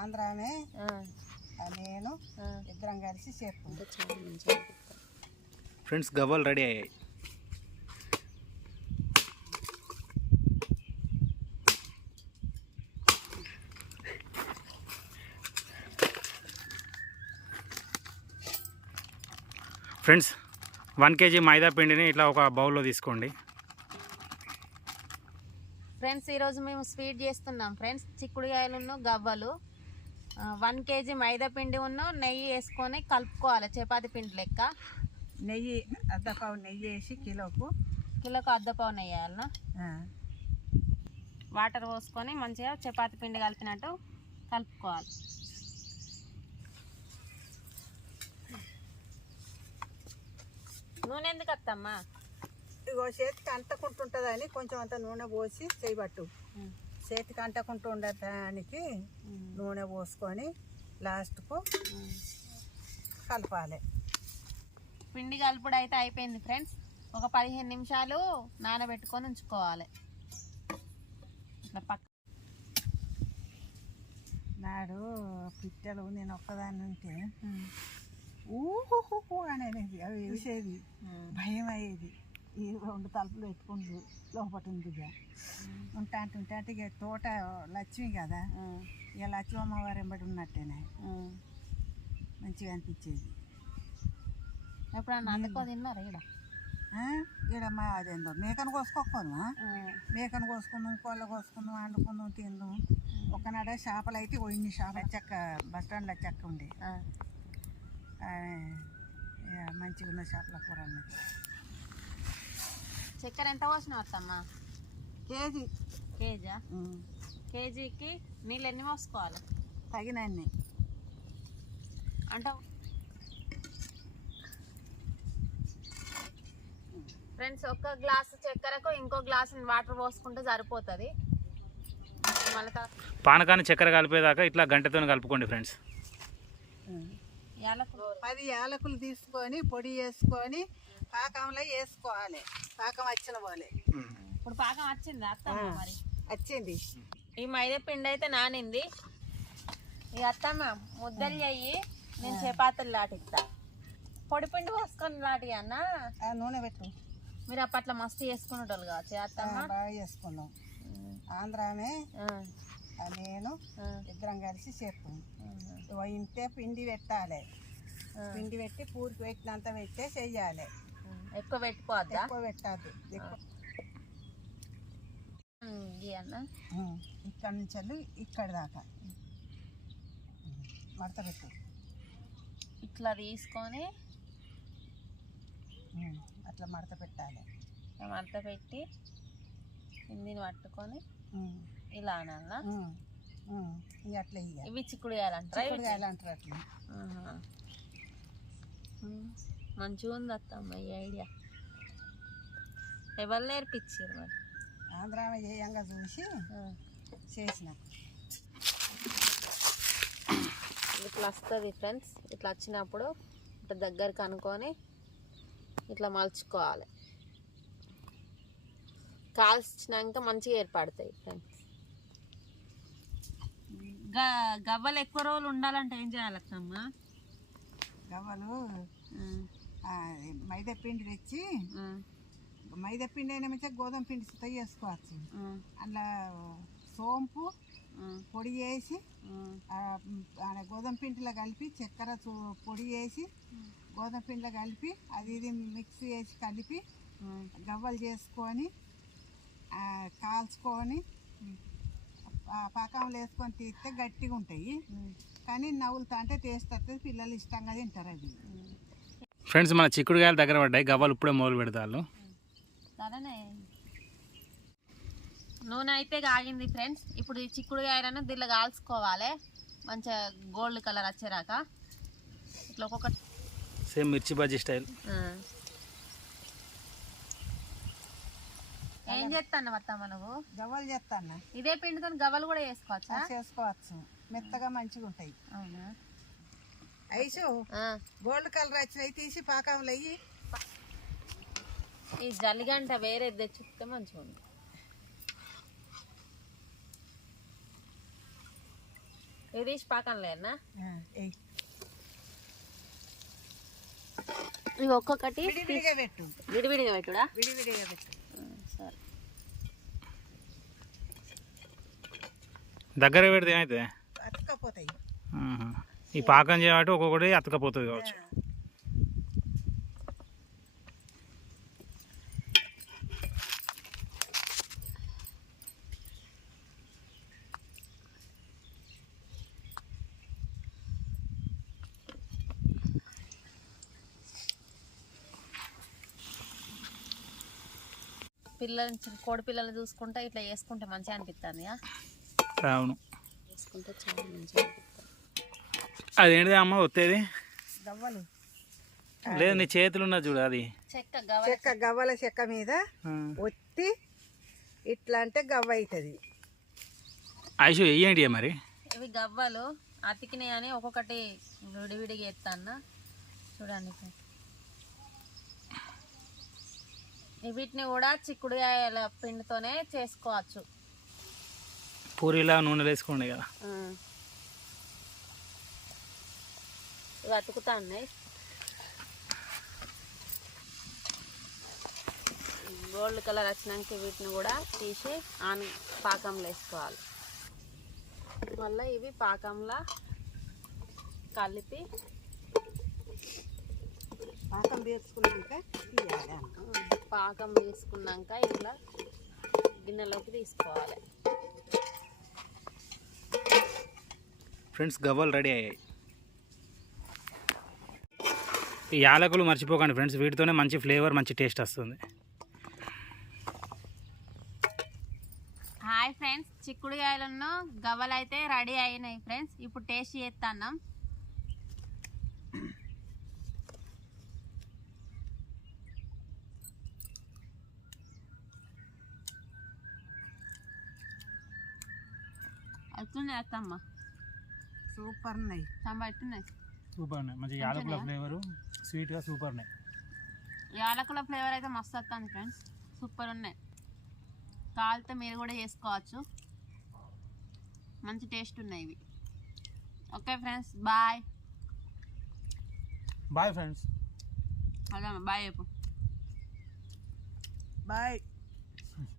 ఆంధ్రామే నేను ఇద్దరం కలిసి చేస్తాం. ఫ్రెండ్స్ గవ్వలు రెడీ అయ్యాయి. ఫ్రెండ్స్ 1 kg మైదా పిండిని ఇట్లా ఒక బౌల్లో తీసుకోండి. ఫ్రెండ్స్ ఈరోజు మేము స్వీట్ చేస్తున్నాం ఫ్రెండ్స్. చిక్కుడుకాయలు గవ్వలు 1 kg మైదా పిండి నెయ్యి వేసుకొని కలుపుకోవాలి చపాతి పిండి లెక్క. నెయ్యి అర్ధపావు నెయ్యి వేసి కిలోకు అర్ధపావు నెయ్యి వేయాలన్నా. వాటర్ పోసుకొని మంచిగా చపాతి పిండి కలిపినట్టు కలుపుకోవాలి. నూనె ఎందుకు వస్తామ్మా? ఇగో చేతికి అంటకుంటుంటుందని కొంచెం అంత నూనె పోసి చేయబట్టు. చేతికి అంటకుంటూ ఉండటానికి నూనె పోసుకొని లాస్ట్కు కలపాలి. పిండి కలుపుడు అయితే అయిపోయింది ఫ్రెండ్స్. ఒక 15 నిమిషాలు నానబెట్టుకొని ఉంచుకోవాలి. ఇట్లా నాడు పిట్టలు నేను ఒక్కదాన్ని ఉంటే ఊహు అనేది అవి వేసేది, భయం అయ్యేది. ఈ 2 తలుపులు పెట్టుకుంటూ లోపల ఉందిగా ఉంటే ఇక తోట లక్ష్మి కదా, ఇక లక్ష్మి అమ్మవారు ఎంబడి ఉన్నట్టేనే మంచిగా అనిపించేది. ఎప్పుడన్నా అందుకో తిన్నారా? ఇక్కడ మా అదేందో మేకను కోసుకోను, మేకను కోసుకున్నాం, కోళ్ళ కోసుకున్నాం, వండుకున్నాం, తిందాం. ఒకనాడ చేపలు అయితే ఇన్ని చేపల చెక్క బస్ స్టాండ్లో చెక్క ఉండే మంచిగా ఉన్న చేపల కూర అన్నది. చక్కెర ఎంత పోసిన వస్తామ్మా? కేజా? కేజీకి నీళ్ళు ఎన్ని పోసుకోవాలి? తగినన్ని అంటే ఫ్రెండ్స్, 1 గ్లాసు చక్కెరకు ఇంకో గ్లాసు వాటర్ పోసుకుంటే సరిపోతుంది. మళ్ళీ పానకాన్ని చక్కెర కలిపేదాకా ఇట్లా గంటతో కలుపుకోండి ఫ్రెండ్స్. 10 యాలకులు తీసుకొని పొడి వేసుకొని పాకంలో వేసుకోవాలి. పాకం వచ్చిన పోలే. ఇప్పుడు పాకం వచ్చింది అత్తమ్మ? మరి వచ్చింది. ఈ మైదా పిండి అయితే నానింది. ఇక అత్తమ్మ ముద్దలు అయ్యి నేను చపాతీలు లాటిస్తా. పొడి పిండి పోసుకొని లాటి అన్న నూనె పెట్టు. మీరు అప్పట్లో మస్తు చేసుకునేటోళ్ళు కావచ్చు అత్తమ్మ? బాగా చేసుకున్నాం. ఆంధ్రామే నేను ఇద్దరం కలిసి చేస్తాం. ఇంతే పిండి పెట్టాలి. పిండి పెట్టి పూరికి పెట్టినంత పెట్టే చెయ్యాలి. ఎక్కువ పెట్టుకోవద్దా? ఎక్కువ పెట్టద్దు. ఇక్కడ నుంచి ఇక్కడ దాకా మడత పెట్టు. ఇట్లా తీసుకొని అట్లా మడత పెట్టాలి. మడత పెట్టి పిండిని పట్టుకొని ఇలా అనాలా? అట్లా ఇవి చిక్కుడుకాయలంటారా? అట్లా మంచిగా ఉంది అత్తమ్మ ఈ ఐడియా. ఎవరు నేర్పించారు మరి? ఆంధ్రామే చేయంగా చూసి చేసిన. ఇట్లా వస్తుంది ఫ్రెండ్స్. ఇట్లా వచ్చినప్పుడు ఇట్లా దగ్గరికి అనుకొని ఇట్లా మలుచుకోవాలి. కాల్చినాక మంచిగా ఏర్పడతాయి ఫ్రెండ్స్. గవ్వలు ఎక్కువ రోజులు ఉండాలంటే ఏం చేయాలి అత్తమ్మ? గవ్వలు మైదా పిండి తెచ్చి, మైదా పిండి అయినా మంచిగా గోధుమ పిండి సుత చేసుకోవచ్చు. అందులో సోంపు పొడి వేసి గోధుమ పిండిలో కలిపి చక్కెర పొడి వేసి గోధుమ పిండిలో కలిపి అది ఇది మిక్స్ చేసి కలిపి గవ్వలు చేసుకొని కాల్చుకొని పాకంలో వేసుకొని తీస్తే గట్టిగా ఉంటాయి. కానీ నవ్వులుతా అంటే టేస్ట్ వస్తుంది. పిల్లలు ఇష్టంగా తింటారు. అది ఫ్రెండ్స్ మన చిక్కుడుకాయలు దగ్గర పడ్డాయి. గవ్వలు ఇప్పుడే మొదలు పెడతారు. నూనె అయితే కాగింది ఫ్రెండ్స్. ఇప్పుడు ఈ చిక్కుడుకాయలను దీనిలో కాల్చుకోవాలి మంచిగా గోల్డ్ కలర్ వచ్చేరాక. ఇట్లా ఒక్కొక్కటి సేమ్ మిర్చి బజ్జీ స్టైల్. ఏం చేస్తాను అత్తమ్మ నువ్వు? గవ్వలు చేస్తాను. ఇదే పిండితో గవ్వలు కూడా చేసుకోవచ్చా? చేసుకోవచ్చు. మెత్తగా మంచిగా ఉంటాయి. అవునా? ఐసు గోల్డ్ కలర్ వచ్చినాయి తీసి పాకంలో అయ్యి ఈ జల్లిగంట వేరే తెచ్చితే మంచిగా ఉంది. ఇది పాకం లేనా ఎయ్ ఇవి ఒక్కొక్కటి విడివిడిగా పెట్టు. విడివిడిగా పెట్టుడా? విడివిడిగా పెట్టు. సరే. దగ్గర పెడితే ఏమవుతుంది? అతుకపోతాయి. ఈ పాకం చేయబట్టి ఒక్కొక్కటి అతకపోతుంది కావచ్చు. కోడి పిల్లలు చూసుకుంటే ఇట్లా వేసుకుంటే మంచిగా అనిపిస్తుంది. అవును, వేసుకుంటే చాలా మంచిగా అనిపిస్తుంది. అదేంటిది అమ్మ వచ్చేది? గవ్వలు. లేదు, నీ చేతులు ఉన్నది చూడు, అది చెక్క గవ్వల చెక్క మీద ఒత్తి ఇట్లా అంటే గవ్వ అవుతుంది. ఐషు వెయ్యేంటి మరి? ఇవి గవ్వలు అతికినాయి అని ఒక్కొక్కటి విడివిడిగా ఎత్తాను చూడండి. వీటిని కూడా చిక్కుడుకాయల పిండితోనే చేసుకోవచ్చు. పూరీలా నూనెలు వేసుకోండి కదా. ఇవి అతుకుతా ఉన్నాయి. గోల్డ్ కలర్ వచ్చినాక వీటిని కూడా తీసి పాకంలో వేసుకోవాలి. మళ్ళీ ఇవి పాకంలో కలిపి పాకం వేసుకున్నాక పాకం వేసుకున్నాక ఇట్లా గిన్నెలోకి తీసుకోవాలి. ఫ్రెండ్స్, గవ్వలు రెడీ అయ్యాయి. ఈ యాలకులు మర్చిపోకండి ఫ్రెండ్స్, వీటితోనే మంచి ఫ్లేవర్, మంచి టేస్ట్ వస్తుంది. హాయ్ ఫ్రెండ్స్, చిక్కుడుకాయలను గవ్వలు అయితే రెడీ అయినాయి ఫ్రెండ్స్. ఇప్పుడు టేస్ట్ చేస్తున్నాం. అట్లున్నాయి అత్తమ్మ, సూపర్ ఉన్నాయి. ఎట్టున్నాయి? సూపర్ ఉన్నాయి, మంచి యాలకుల ఫ్లేవరు, స్వీట్గా సూపర్ ఉన్నాయి. యాలకుల ఫ్లేవర్ అయితే మస్తు వస్తుంది ఫ్రెండ్స్, సూపర్ ఉన్నాయి. కావాలితే మీరు కూడా చేసుకోవచ్చు, మంచి టేస్ట్ ఉన్నాయి ఇవి. Okay friends, bye. Bye friends. అదే బాయ్ చెప్పు. బాయ్.